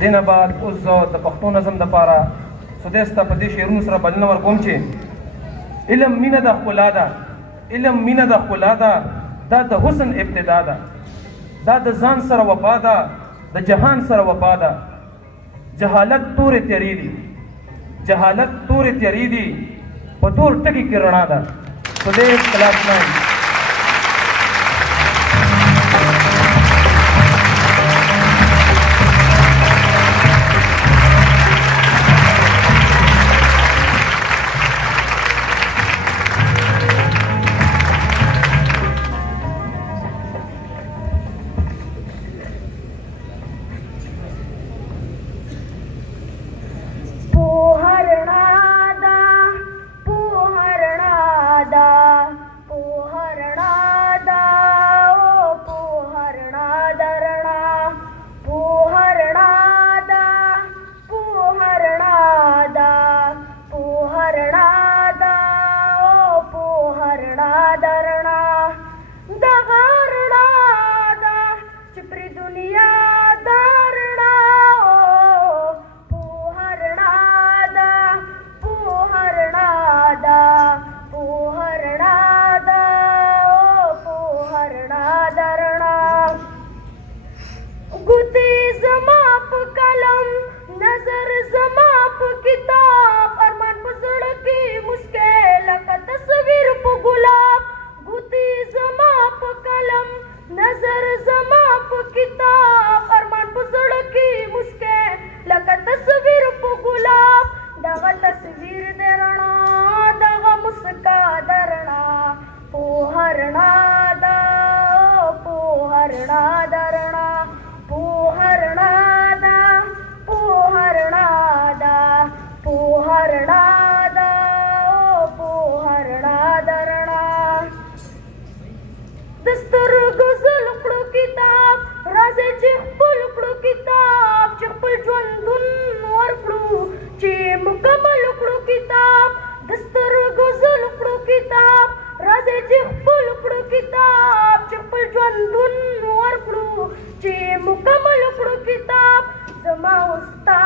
دینه بعد اوس زه د پښتو نظم دپاره خدای ستا په دې شعرونو سره بلنه ورکوم چې علم مینه د ښکلا ده، علم مینه د ښکلا ده، دا د حسن ابتدا ده، دا د ځان سره وفا ده، د جهان سره وفا ده. جهالت تورې تیارې دي، جهالت تورې تیارې دي، په تور ټکي کې رڼا ده. خدای کلاسمان مکمل کړو کتاب زما استاد